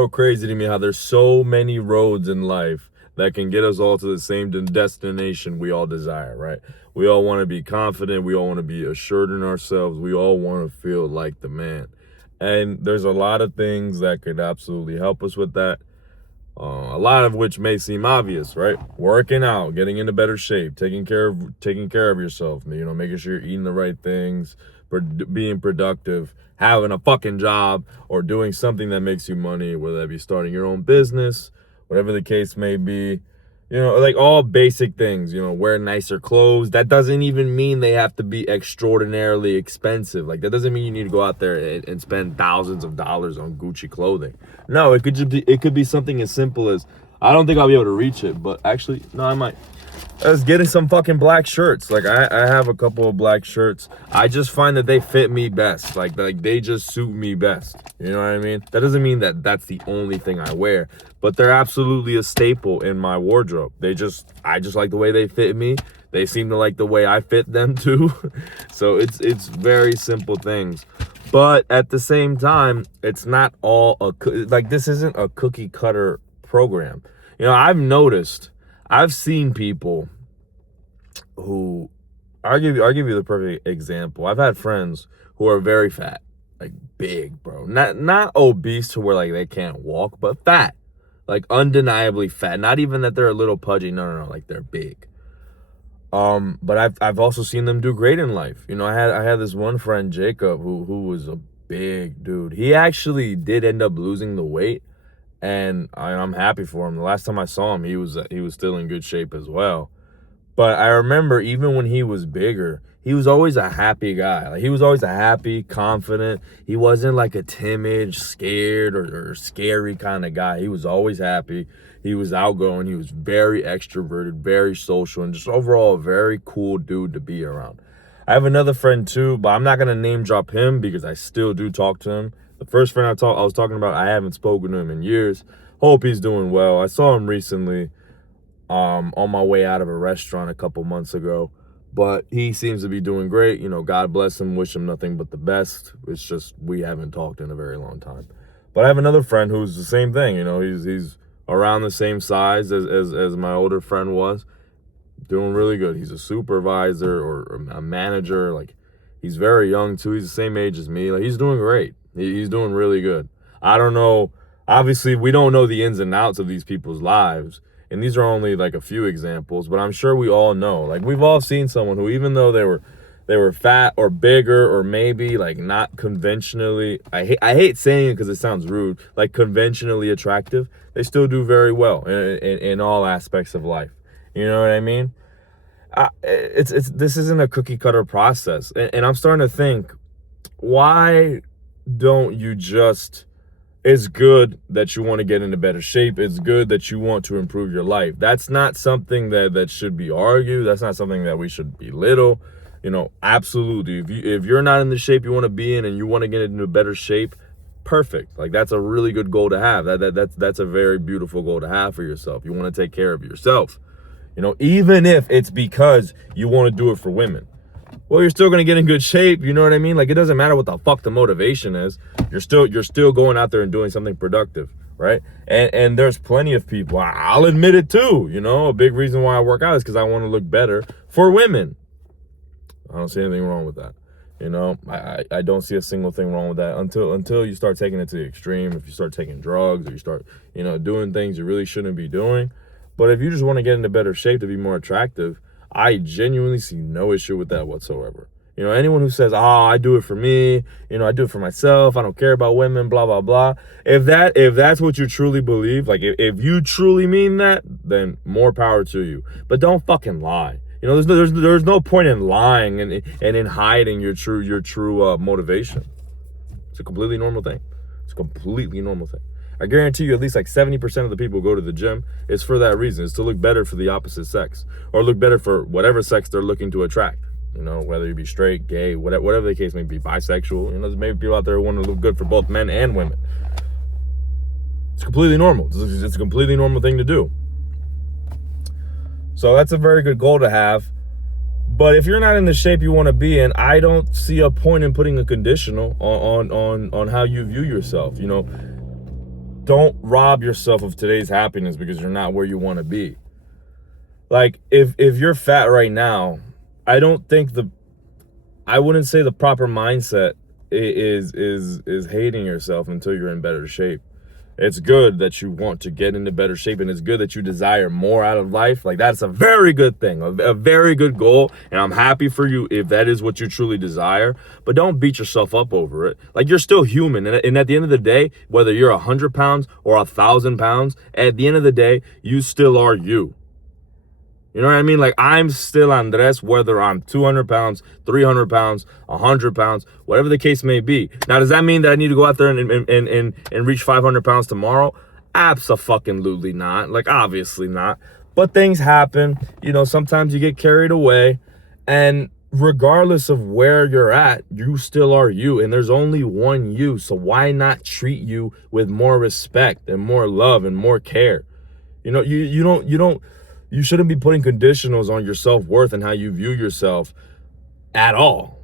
So crazy to me how there's so many roads in life that can get us all to the same destination we all desire, right? We all want to be confident. We all want to be assured in ourselves. We all want to feel like the man. And there's a lot of things that could absolutely help us with that. A lot of which may seem obvious, right? Working out, getting into better shape, taking care of yourself, making sure you're eating the right things, being productive, having a fucking job, or doing something that makes you money, whether that be starting your own business, whatever the case may be. Like all basic things, wear nicer clothes. That doesn't even mean they have to be extraordinarily expensive. Like, that doesn't mean you need to go out there and spend thousands of dollars on Gucci clothing. No, it could be something as simple as, I don't think I'll be able to reach it, but actually, no, I might. As getting some fucking black shirts. Like, I have a couple of black shirts. I just find that they fit me best. Like they just suit me best. You know what I mean? That doesn't mean that that's the only thing I wear, but they're absolutely a staple in my wardrobe. I just like the way they fit me. They seem to like the way I fit them too. So it's very simple things. But at the same time, it's not all this isn't a cookie cutter program. I've seen people who, I'll give you the perfect example. I've had friends who are very fat, like big, bro. Not obese to where like they can't walk, but fat, like undeniably fat. Not even that they're a little pudgy. No, like they're big. But I've also seen them do great in life. I had this one friend, Jacob, who was a big dude. He actually did end up losing the weight. And I'm happy for him. The last time I saw him, he was still in good shape as well. But I remember even when he was bigger, he was always a happy guy. Like, he was always a happy, confident. He wasn't like a timid, scared, or scary kind of guy. He was always happy. He was outgoing. He was very extroverted, very social, and just overall a very cool dude to be around. I have another friend too, but I'm not going to name drop him because I still do talk to him. The first friend I was talking about, I haven't spoken to him in years. Hope he's doing well. I saw him recently on my way out of a restaurant a couple months ago. But he seems to be doing great. God bless him. Wish him nothing but the best. It's just we haven't talked in a very long time. But I have another friend who's the same thing. He's around the same size as my older friend was. Doing really good. He's a supervisor or a manager. Like, he's very young too. He's the same age as me. Like, he's doing great. He's doing really good. I don't know. Obviously, we don't know the ins and outs of these people's lives. And these are only like a few examples, but I'm sure we all know. Like, we've all seen someone who, even though they were fat or bigger or maybe like not conventionally, I hate saying it because it sounds rude, like conventionally attractive, they still do very well in all aspects of life. You know what I mean? This isn't a cookie cutter process. And I'm starting to think, why don't you just, it's good that you want to get into better shape. It's good that you want to improve your life. That's not something that should be argued. That's not something that we should belittle. Absolutely. If you're not in the shape you want to be in and you want to get into better shape, perfect. Like, that's a really good goal to have. That's a very beautiful goal to have for yourself. You want to take care of yourself. Even if it's because you want to do it for women. Well, you're still going to get in good shape. You know what I mean? Like, it doesn't matter what the fuck the motivation is. You're still going out there and doing something productive, right? And there's plenty of people, I'll admit it too, a big reason why I work out is because I want to look better for women. I don't see anything wrong with that. I don't see a single thing wrong with that until you start taking it to the extreme. If you start taking drugs or you start, doing things you really shouldn't be doing. But if you just want to get into better shape to be more attractive, I genuinely see no issue with that whatsoever. Anyone who says, I do it for me, I do it for myself, I don't care about women, blah, blah, blah. If that's what you truly believe, like if you truly mean that, then more power to you. But don't fucking lie. There's no point in lying and in hiding your true motivation. It's a completely normal thing. It's a completely normal thing. I guarantee you at least like 70% of the people who go to the gym is for that reason. It's to look better for the opposite sex or look better for whatever sex they're looking to attract. Whether you be straight, gay, whatever the case may be, bisexual. There's maybe people out there who want to look good for both men and women. It's completely normal. It's a completely normal thing to do. So that's a very good goal to have. But if you're not in the shape you want to be in, I don't see a point in putting a conditional on how you view yourself. don't rob yourself of today's happiness because you're not where you want to be. Like, if you're fat right now, I wouldn't say the proper mindset is hating yourself until you're in better shape. It's good that you want to get into better shape, and it's good that you desire more out of life. Like, that's a very good thing, a very good goal, and I'm happy for you if that is what you truly desire. But don't beat yourself up over it. Like, you're still human, and at the end of the day, whether you're 100 pounds or 1,000 pounds, at the end of the day, you still are you. You know what I mean? Like, I'm still Andres, whether I'm 200 pounds, 300 pounds, 100 pounds, whatever the case may be. Now, does that mean that I need to go out there and reach 500 pounds tomorrow? Abso-fucking-lutely not. Like, obviously not. But things happen. You know, sometimes you get carried away. And regardless of where you're at, you still are you. And there's only one you. So why not treat you with more respect and more love and more care? You know, you shouldn't be putting conditionals on your self-worth and how you view yourself at all.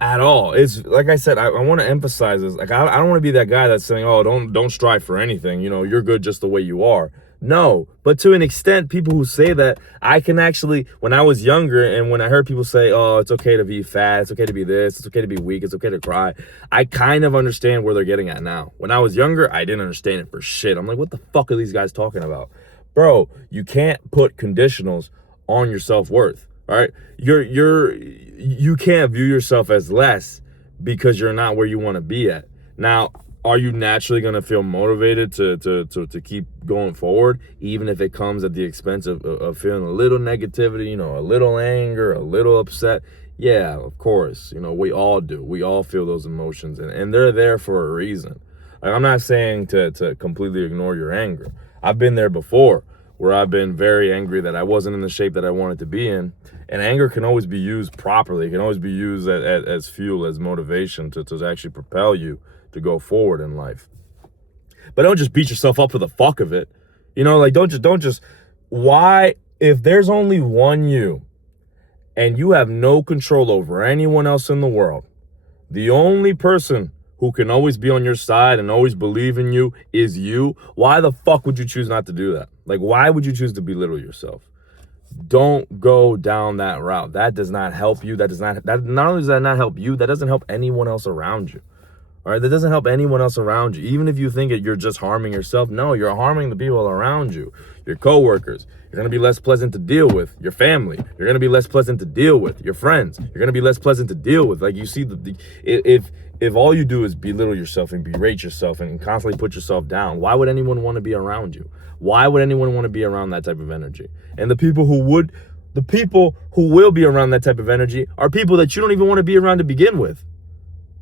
At all. It's like I said, I want to emphasize this. Like, I don't want to be that guy that's saying, oh, don't strive for anything. You know, you're good just the way you are. No, but to an extent, people who say that, I can actually, when I was younger and when I heard people say, oh, it's okay to be fat, it's okay to be this, it's okay to be weak, it's okay to cry, I kind of understand where they're getting at now. When I was younger, I didn't understand it for shit. I'm like, what the fuck are these guys talking about? Bro, you can't put conditionals on your self-worth, all right? You can't view yourself as less because you're not where you want to be at. Now, are you naturally going to feel motivated to keep going forward, even if it comes at the expense of feeling a little negativity, you know, a little anger, a little upset? Yeah, of course. You know, we all do. We all feel those emotions, and they're there for a reason. Like, I'm not saying to completely ignore your anger. I've been there before where I've been very angry that I wasn't in the shape that I wanted to be in. And anger can always be used properly. It can always be used as fuel, as motivation to actually propel you to go forward in life. But don't just beat yourself up for the fuck of it. You know, like, don't just, why, if there's only one you and you have no control over anyone else in the world, the only person who can always be on your side and always believe in you is you, why the fuck would you choose not to do that? Like, why would you choose to belittle yourself? Don't go down that route. That does not help you. That not only does that not help you, that doesn't help anyone else around you. All right, that doesn't help anyone else around you. Even if you think you're just harming yourself, no, you're harming the people around you, your coworkers. You're gonna be less pleasant to deal with. Your family. You're gonna be less pleasant to deal with. Your friends. You're gonna be less pleasant to deal with. Like, you see, if all you do is belittle yourself and berate yourself and constantly put yourself down, why would anyone want to be around you? Why would anyone want to be around that type of energy? And the people who will be around that type of energy are people that you don't even want to be around to begin with.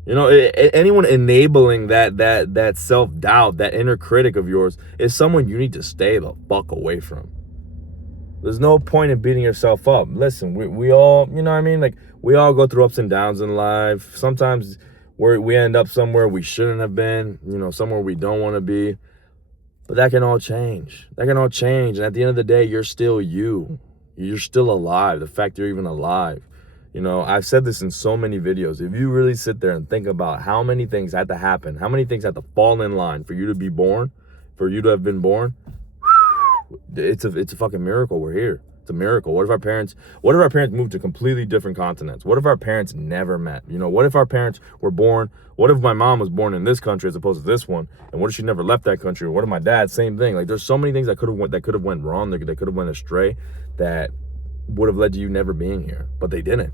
You know, anyone enabling that self-doubt, that inner critic of yours, is someone you need to stay the fuck away from. There's no point in beating yourself up. Listen, we all, you know what I mean? Like, we all go through ups and downs in life. Sometimes we end up somewhere we shouldn't have been, you know, somewhere we don't want to be. But that can all change. That can all change. And at the end of the day, you're still you. You're still alive. The fact you're even alive. You know, I've said this in so many videos. If you really sit there and think about how many things had to happen, how many things had to fall in line for you to be born, for you to have been born, it's a fucking miracle we're here. It's a miracle. What if our parents moved to completely different continents? What if our parents never met? You know, what if our parents were born? What if my mom was born in this country as opposed to this one? And what if she never left that country? Or what if my dad, same thing? Like, there's so many things that could have went wrong, that could have went astray, that would have led to you never being here. But they didn't.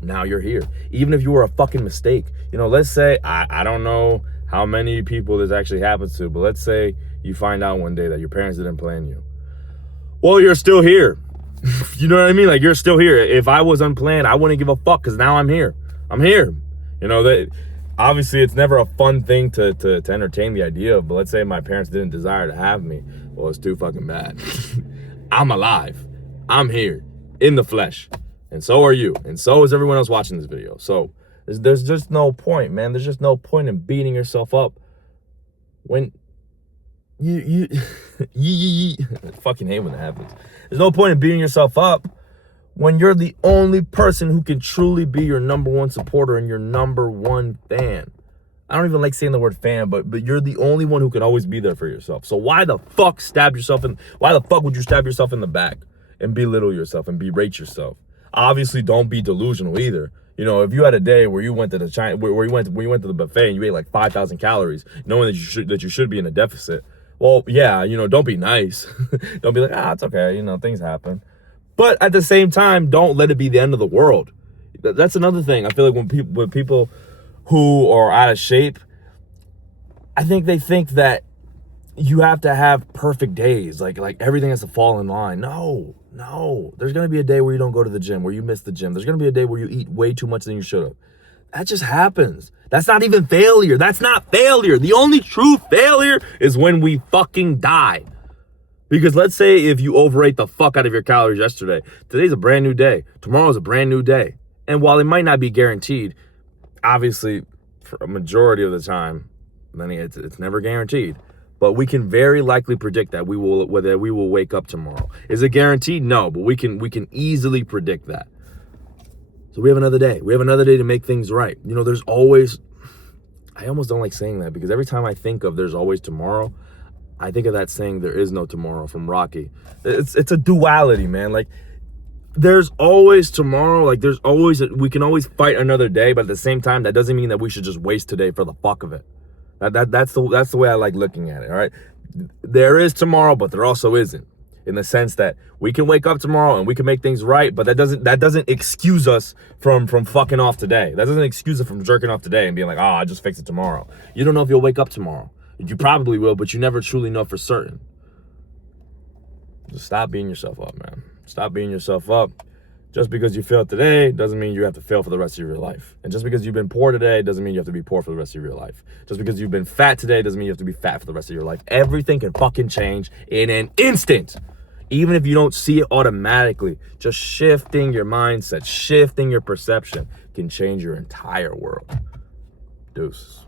Now you're here. Even if you were a fucking mistake. You know, let's say, I don't know how many people this actually happens to, but let's say you find out one day that your parents didn't plan you. Well, you're still here. You know what I mean? Like, you're still here. If I was unplanned, I wouldn't give a fuck, because now I'm here. I'm here. You know, that obviously it's never a fun thing to entertain the idea of, but let's say my parents didn't desire to have me. Well, it's too fucking bad. I'm alive. I'm here in the flesh. And so are you. And so is everyone else watching this video. So there's just no point, man. There's just no point in beating yourself up when you fucking hate when that happens. There's no point in beating yourself up when you're the only person who can truly be your number one supporter and your number one fan. I don't even like saying the word fan, but you're the only one who can always be there for yourself. So why the fuck why the fuck would you stab yourself in the back and belittle yourself and berate yourself? Obviously, don't be delusional either. You know, if you had a day where you went to the where you went to the buffet and you ate like 5,000 calories, knowing that you should be in a deficit, well, yeah, you know, don't be nice. Don't be like, it's okay, you know, things happen. But at the same time, don't let it be the end of the world. That's another thing. I feel like when people who are out of shape, I think they think that you have to have perfect days, like everything has to fall in line. No. There's gonna be a day where you don't go to the gym, where you miss the gym. There's gonna be a day where you eat way too much than you should have. That just happens. That's not even failure. That's not failure. The only true failure is when we fucking die. Because let's say if you overate the fuck out of your calories yesterday, today's a brand new day. Tomorrow's a brand new day. And while it might not be guaranteed, obviously for a majority of the time, then it's never guaranteed. But we can very likely predict that whether we will wake up tomorrow. Is it guaranteed? No, but we can easily predict that. So we have another day. We have another day to make things right. You know, there's always, I almost don't like saying that because every time I think of there's always tomorrow, I think of that saying, there is no tomorrow from Rocky. It's a duality, man. Like, there's always tomorrow. Like, we can always fight another day, but at the same time, that doesn't mean that we should just waste today for the fuck of it. That's the way I like looking at it, all right? There is tomorrow, but there also isn't. In the sense that we can wake up tomorrow and we can make things right, but that doesn't excuse us from fucking off today. That doesn't excuse us from jerking off today and being like, I just fix it tomorrow. You don't know if you'll wake up tomorrow. You probably will, but you never truly know for certain. Just stop beating yourself up, man. Stop beating yourself up. Just because you failed today doesn't mean you have to fail for the rest of your life. And just because you've been poor today doesn't mean you have to be poor for the rest of your life. Just because you've been fat today doesn't mean you have to be fat for the rest of your life. Everything can fucking change in an instant. Even if you don't see it automatically, just shifting your mindset, shifting your perception can change your entire world. Deuces.